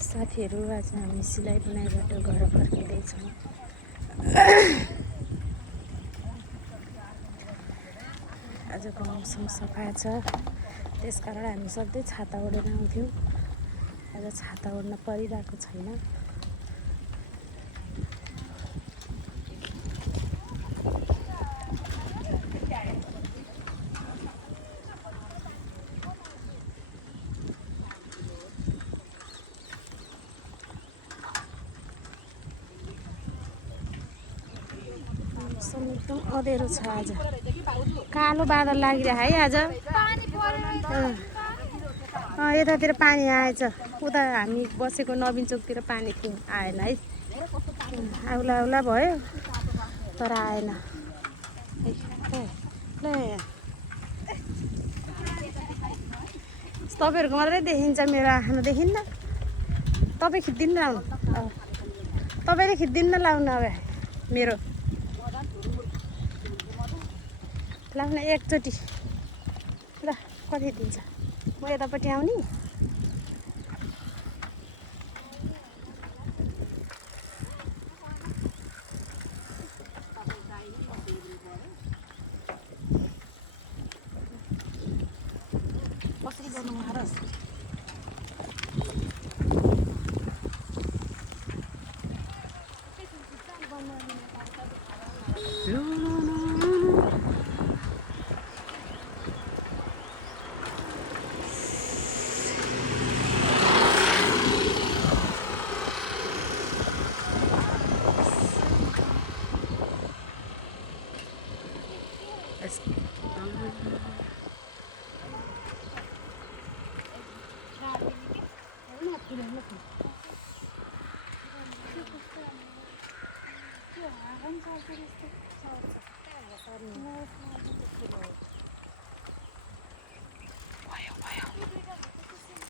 साथीहरू आज हामी सिलाइ बुनाइबाट घर फर्किँदैछौँ। आजको मौसम सफा छ, त्यसकारण हामी सधैँ छाता ओढेर आउँथ्यौँ। आज छाता ओढ्न परिरहेको छैन। मौसम एकदम अँधेरो छ आज, कालो बादल लागिरहेको है आज। यतातिर पानी आएछ, उता हामी बसेको नवीन चोकतिर पानी आएन है। आउला आउला भयो तर आएन। तपाईँहरूको मात्रै देखिन्छ, मेरो आँखामा देखिन्न। तपाईँ खिचिदिनु न, तपाईँले खिचिदिनु न, लाउनु अब मेरो लाउन एकचोटि ल। कति दिन्छ? म यतापट्टि आउने। कसरी गर्नु महाराज?